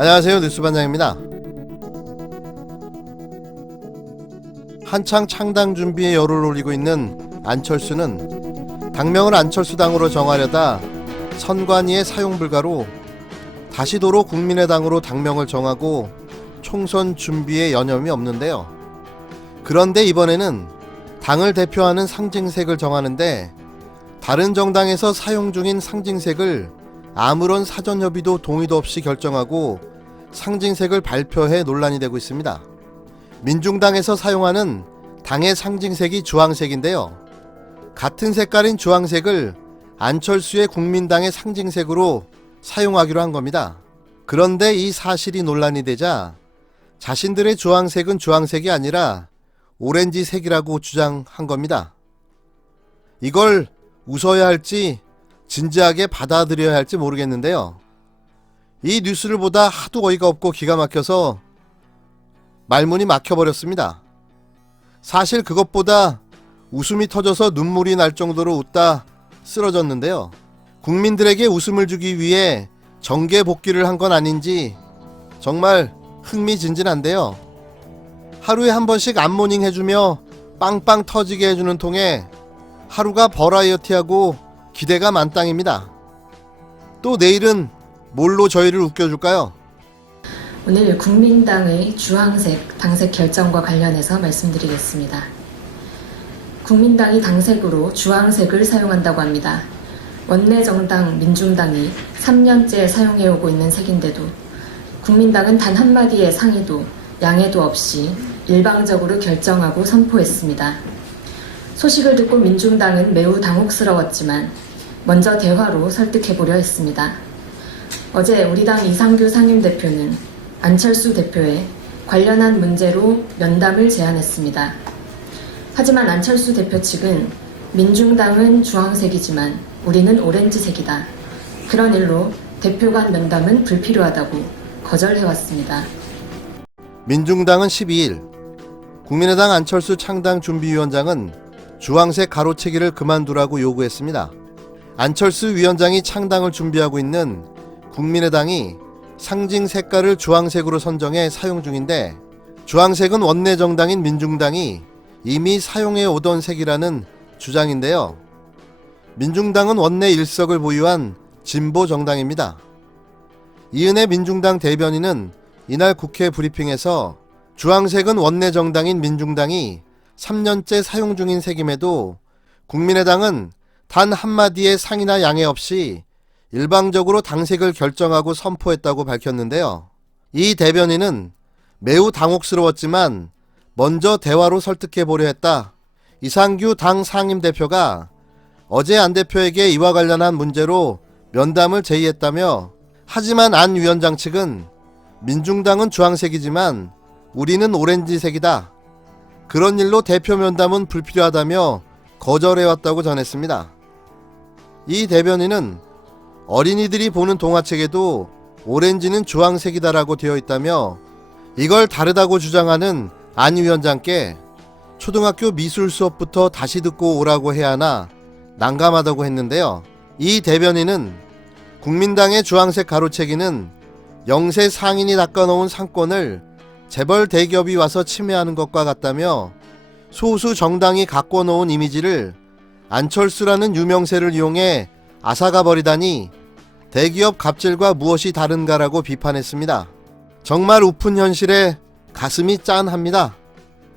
안녕하세요, 뉴스반장입니다. 한창 창당 준비에 열을 올리고 있는 안철수는 당명을 안철수당으로 정하려다 선관위의 사용 불가로 다시도로 국민의당으로 당명을 정하고 총선 준비에 여념이 없는데요. 그런데 이번에는 당을 대표하는 상징색을 정하는데 다른 정당에서 사용 중인 상징색을 아무런 사전 협의도 동의도 없이 결정하고 상징색을 발표해 논란이 되고 있습니다. 민중당에서 사용하는 당의 상징색이 주황색인데요. 같은 색깔인 주황색을 안철수의 국민당의 상징색으로 사용하기로 한 겁니다. 그런데 이 사실이 논란이 되자 자신들의 주황색은 주황색이 아니라 오렌지색이라고 주장한 겁니다. 이걸 웃어야 할지 진지하게 받아들여야 할지 모르겠는데요. 이 뉴스를 보다 하도 어이가 없고 기가 막혀서 말문이 막혀버렸습니다. 사실 그것보다 웃음이 터져서 눈물이 날 정도로 웃다 쓰러졌는데요. 국민들에게 웃음을 주기 위해 정계 복귀를 한 건 아닌지 정말 흥미진진한데요. 하루에 한 번씩 안모닝 해주며 빵빵 터지게 해주는 통에 하루가 버라이어티하고 기대가 만땅입니다. 또 내일은 뭘로 저희를 웃겨줄까요? 오늘 국민당의 주황색 당색 결정과 관련해서 말씀드리겠습니다. 국민당이 당색으로 주황색을 사용한다고 합니다. 원내정당 민중당이 3년째 사용해오고 있는 색인데도 국민당은 단 한마디의 상의도 양해도 없이 일방적으로 결정하고 선포했습니다. 소식을 듣고 민중당은 매우 당혹스러웠지만 먼저 대화로 설득해보려 했습니다. 어제 우리 당 이상규 상임대표는 안철수 대표에 관련한 문제로 면담을 제안했습니다. 하지만 안철수 대표 측은 민중당은 주황색이지만 우리는 오렌지색이다. 그런 일로 대표 간 면담은 불필요하다고 거절해왔습니다. 민중당은 12일 국민의당 안철수 창당준비위원장은 주황색 가로채기를 그만두라고 요구했습니다. 안철수 위원장이 창당을 준비하고 있는 국민의당이 상징 색깔을 주황색으로 선정해 사용 중인데 주황색은 원내 정당인 민중당이 이미 사용해 오던 색이라는 주장인데요. 민중당은 원내 1석을 보유한 진보 정당입니다. 이은혜 민중당 대변인은 이날 국회 브리핑에서 주황색은 원내 정당인 민중당이 3년째 사용 중인 색임에도 국민의당은 단 한마디의 상의나 양해 없이 일방적으로 당색을 결정하고 선포했다고 밝혔는데요. 이 대변인은 매우 당혹스러웠지만 먼저 대화로 설득해보려 했다. 이상규 당 상임대표가 어제 안 대표에게 이와 관련한 문제로 면담을 제의했다며 하지만 안 위원장 측은 민중당은 주황색이지만 우리는 오렌지색이다. 그런 일로 대표 면담은 불필요하다며 거절해왔다고 전했습니다. 이 대변인은 어린이들이 보는 동화책에도 오렌지는 주황색이다라고 되어 있다며 이걸 다르다고 주장하는 안 위원장께 초등학교 미술 수업부터 다시 듣고 오라고 해야 하나 난감하다고 했는데요. 이 대변인은 국민당의 주황색 가로채기는 영세 상인이 낚아놓은 상권을 재벌 대기업이 와서 침해하는 것과 같다며 소수 정당이 갖고 놓은 이미지를 안철수라는 유명세를 이용해 앗아가 버리다니 대기업 갑질과 무엇이 다른가라고 비판했습니다. 정말 우픈 현실에 가슴이 짠합니다.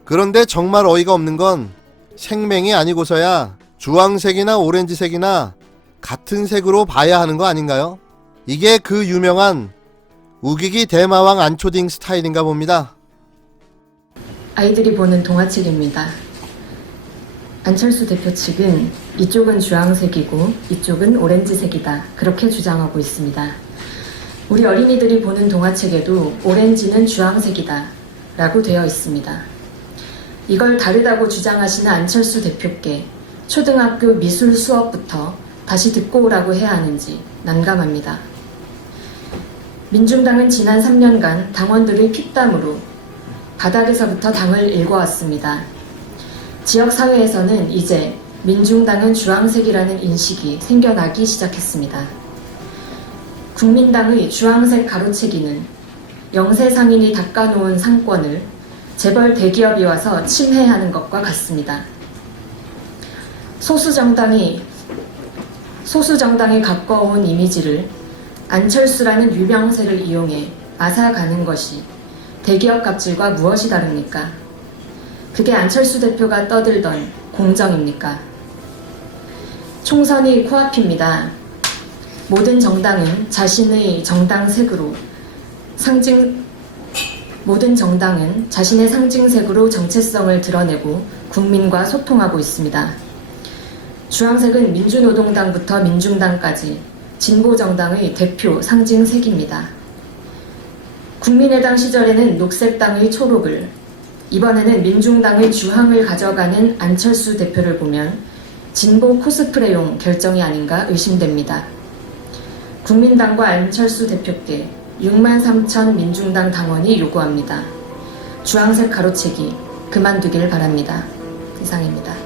그런데 정말 어이가 없는 건 생명이 아니고서야 주황색이나 오렌지색이나 같은 색으로 봐야 하는 거 아닌가요? 이게 그 유명한 우기기 대마왕 안초딩 스타일인가 봅니다. 아이들이 보는 동화책입니다. 안철수 대표 측은 이쪽은 주황색이고 이쪽은 오렌지색이다. 그렇게 주장하고 있습니다. 우리 어린이들이 보는 동화책에도 오렌지는 주황색이다. 라고 되어 있습니다. 이걸 다르다고 주장하시는 안철수 대표께 초등학교 미술 수업부터 다시 듣고 오라고 해야 하는지 난감합니다. 민중당은 지난 3년간 당원들의 피땀으로 바닥에서부터 당을 일궈왔습니다. 지역사회에서는 이제 민중당은 주황색이라는 인식이 생겨나기 시작했습니다. 국민당의 주황색 가로채기는 영세 상인이 닦아놓은 상권을 재벌 대기업이 와서 침해하는 것과 같습니다. 소수정당에 가까운 이미지를 안철수라는 유명세를 이용해 앗아가는 것이 대기업 갑질과 무엇이 다릅니까? 그게 안철수 대표가 떠들던 공정입니까? 총선이 코앞입니다. 모든 정당은 자신의 상징색으로 정체성을 드러내고 국민과 소통하고 있습니다. 주황색은 민주노동당부터 민중당까지 진보정당의 대표 상징색입니다. 국민의당 시절에는 녹색당의 초록을, 이번에는 민중당의 주황을 가져가는 안철수 대표를 보면 진보 코스프레용 결정이 아닌가 의심됩니다. 국민당과 안철수 대표께 63,000 민중당 당원이 요구합니다. 주황색 가로채기 그만두길 바랍니다. 이상입니다.